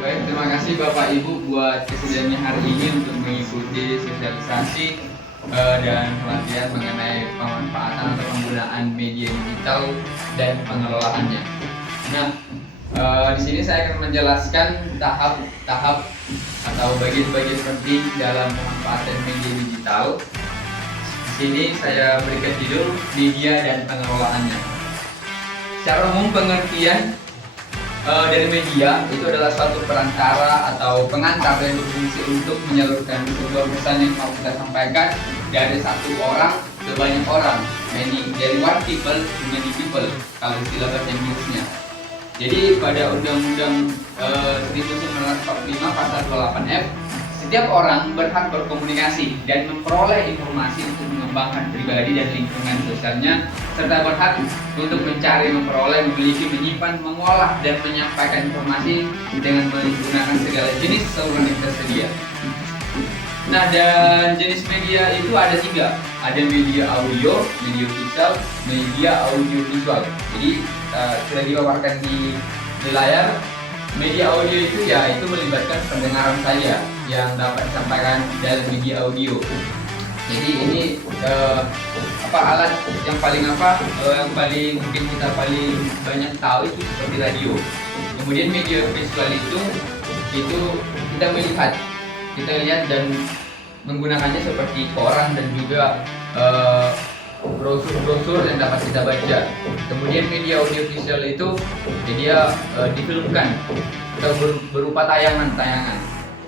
Baik, terima kasih Bapak Ibu buat kesediaannya hari ini untuk mengikuti sosialisasi dan pelatihan mengenai pemanfaatan atau penggunaan media digital dan pengelolaannya. Nah, di sini saya akan menjelaskan tahap-tahap atau bagian-bagian penting dalam pemanfaatan media digital. Di sini saya berikan judul media dan pengelolaannya. Secara umum pengertian dari media itu adalah suatu perantara atau pengantar yang berfungsi untuk menyalurkan sebuah pesan yang mau kita sampaikan dari satu orang ke banyak orang, dari one people to many people kalau istilah bahasa Inggrisnya. Jadi pada Undang-Undang 1945 pasal 28F, setiap orang berhak berkomunikasi dan memperoleh informasi untuk mengembangkan pribadi dan lingkungan sosialnya, serta berhak untuk mencari, memperoleh, memiliki, menyimpan, mengolah, dan menyampaikan informasi dengan menggunakan segala jenis saluran yang tersedia. Nah, dan jenis media itu ada 3. Ada media audio, media visual, media audiovisual. Jadi sudah dipaparkan di layar. Media audio itu ya itu melibatkan pendengaran saya yang dapat disampaikan dalam media audio. Jadi ini alat yang paling yang paling mungkin kita paling banyak tahu itu seperti radio. Kemudian media visual itu kita lihat dan menggunakannya seperti koran dan juga brosur-brosur yang dapat kita baca. Kemudian media audiovisual itu media difilmkan atau berupa tayangan-tayangan.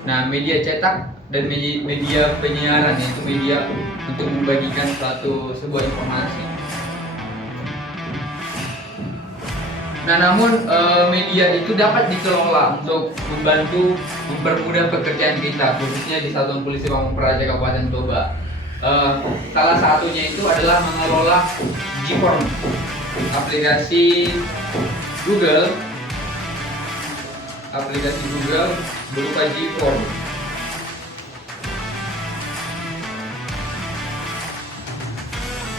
Nah, media cetak dan media penyiaran yaitu media untuk membagikan sebuah informasi. Nah, namun media itu dapat dikelola untuk membantu mempermudah pekerjaan kita, khususnya di Satuan Polisi Pamung Praja Kabupaten Toba. Salah satunya itu adalah mengelola Gform, aplikasi Google berupa Gform.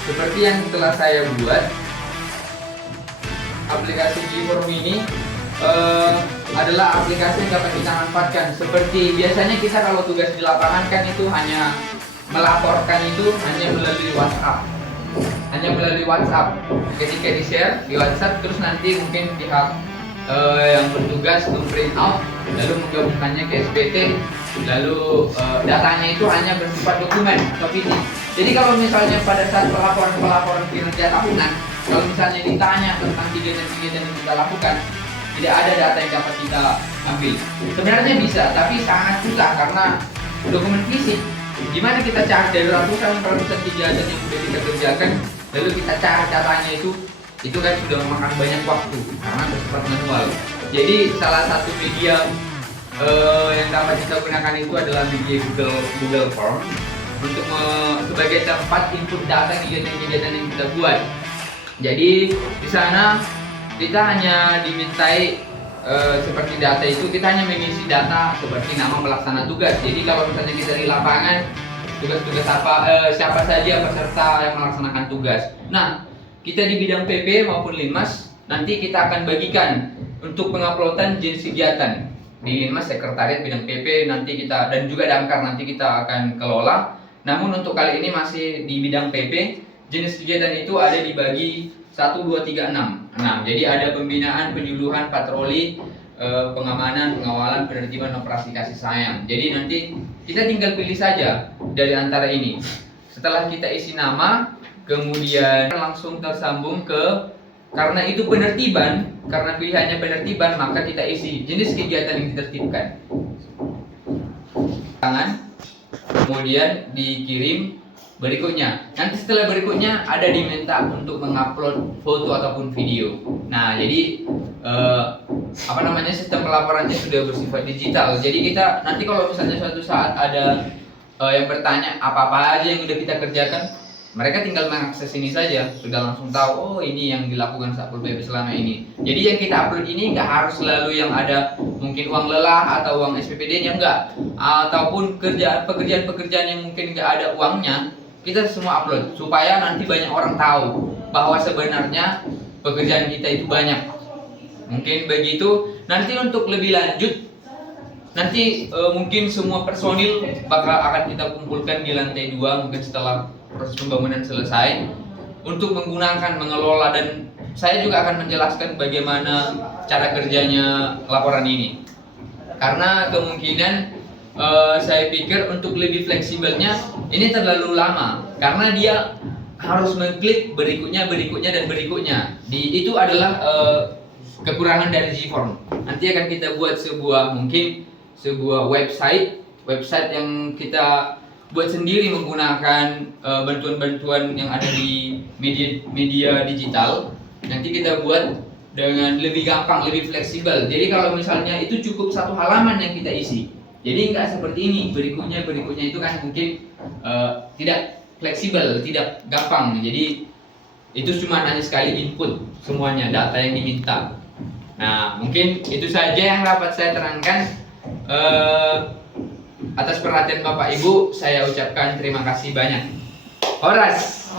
Seperti yang telah saya buat, aplikasi Gform ini adalah aplikasi yang dapat kita manfaatkan. Seperti biasanya kita kalau tugas di lapangan kan itu hanya melaporkan itu hanya melalui WhatsApp. Ketika di-share di WhatsApp, terus nanti mungkin pihak yang bertugas memprint out lalu menggabungkannya ke SPT, lalu datanya itu hanya bersifat dokumen atau PDF. Jadi kalau misalnya pada saat pelaporan kinerja tahunan, kalau misalnya ditanya tentang kegiatan-kegiatan yang kita lakukan, tidak ada data yang dapat kita ambil. Sebenarnya bisa, tapi sangat susah karena dokumen fisik. Gimana kita cari dari ratusan kegiatan yang sudah kita kerjakan, lalu kita cari datanya itu kan sudah memakan banyak waktu karena bersifat manual. Jadi salah satu media yang dapat kita gunakan itu adalah media Google Form untuk sebagai tempat input data kegiatan-kegiatan yang kita buat. Jadi di sana kita hanya dimintai seperti data itu, kita hanya mengisi data seperti nama pelaksana tugas. Jadi kalau misalnya kita di lapangan, tugas-tugas siapa saja peserta yang melaksanakan tugas. Nah, kita di bidang PP maupun Linmas nanti kita akan bagikan untuk penguploadan jenis kegiatan. Di Linmas sekretariat bidang PP nanti kita, dan juga Damkar nanti kita akan kelola. Namun untuk kali ini masih di bidang PP, jenis kegiatan itu ada dibagi 1, 2, 3, 6. Jadi ada pembinaan, penyuluhan, patroli, pengamanan, pengawalan, penertiban, operasi kasih sayang. Jadi nanti kita tinggal pilih saja dari antara ini. Setelah kita isi nama, kemudian langsung tersambung karena itu penertiban, karena pilihannya penertiban, maka kita isi jenis kegiatan yang ditertibkan. Kemudian dikirim berikutnya. Nanti setelah berikutnya ada diminta untuk mengupload foto ataupun video. Nah, jadi sistem pelaporannya sudah bersifat digital. Jadi kita nanti kalau misalnya suatu saat ada yang bertanya apa-apa aja yang udah kita kerjakan, mereka tinggal mengakses ini saja, sudah langsung tahu, oh ini yang dilakukan Satpol PP selama ini. Jadi yang kita upload ini nggak harus selalu yang ada mungkin uang lelah atau uang SPPD-nya, enggak, ataupun pekerjaan-pekerjaan yang mungkin nggak ada uangnya, kita semua upload supaya nanti banyak orang tahu bahwa sebenarnya pekerjaan kita itu banyak. Mungkin begitu. Nanti untuk lebih lanjut nanti mungkin semua personil bakal akan kita kumpulkan di lantai 2 mungkin setelah proses pembangunan selesai untuk menggunakan, mengelola, dan saya juga akan menjelaskan bagaimana cara kerjanya laporan ini. Karena kemungkinan saya pikir untuk lebih fleksibelnya ini terlalu lama karena dia harus mengklik berikutnya dan berikutnya. Itu adalah kekurangan dari Gform. Nanti akan kita buat sebuah website yang kita buat sendiri menggunakan bantuan-bantuan yang ada di media digital. Nanti kita buat dengan lebih gampang, lebih fleksibel. Jadi kalau misalnya itu cukup satu halaman yang kita isi. Jadi nggak seperti ini, berikutnya itu kan mungkin tidak fleksibel, tidak gampang. Jadi itu cuma hanya sekali input semuanya, data yang diminta. Nah, mungkin itu saja yang dapat saya terangkan. Atas perhatian Bapak Ibu, saya ucapkan terima kasih banyak. Horas.